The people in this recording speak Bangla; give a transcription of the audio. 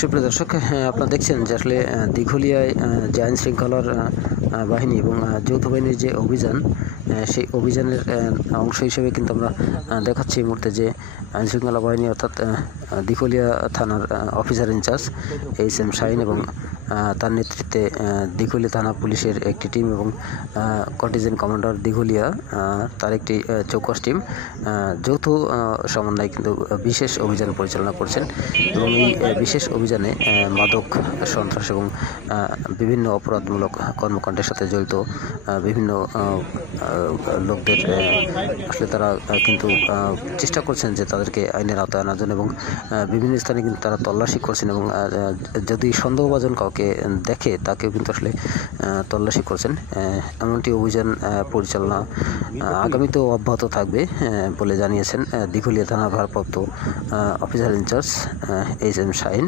সুপ্রিয় দর্শক, আপনারা দেখছেন যে আসলে দিঘলিয়ায় যে আইন শৃঙ্খলার বাহিনী এবং যৌথ বাহিনীর যে অভিযান, সেই অভিযানের অংশ হিসেবে কিন্তু আমরা দেখাচ্ছি এই মুহূর্তে যে আইন শৃঙ্খলা বাহিনী অর্থাৎ দিঘলিয়া থানার অফিসার ইনচার্জ এইচ.এম. শাহিন এবং তার নেতৃত্বে দিঘলিয়া থানা পুলিশের একটি টিম এবং কন্টিজেন্ট কমান্ডার দিঘলিয়া তার একটি চৌকস টিম যৌথ সমন্বয়ে কিন্তু বিশেষ অভিযান পরিচালনা করছেন এবং এই বিশেষ অভিযানে মাদক, সন্ত্রাস এবং বিভিন্ন অপরাধমূলক কর্মকাণ্ডের সাথে জড়িত বিভিন্ন লোকদের আসলে তারা কিন্তু চেষ্টা করছেন যে তাদেরকে আইনের আওতায় আনার জন্য এবং বিভিন্ন স্থানে কিন্তু তারা তল্লাশি করছেন এবং যদি সন্দেহভাজন কাউকে দেখে তাকেও কিন্তু আসলে তল্লাশি করছেন। এমনটি অভিযান পরিচালনা আগামীতেও অব্যাহত থাকবে বলে জানিয়েছেন দিঘলিয়া থানার ভারপ্রাপ্ত অফিসার ইনচার্জ এইচ.এম. শাহিন।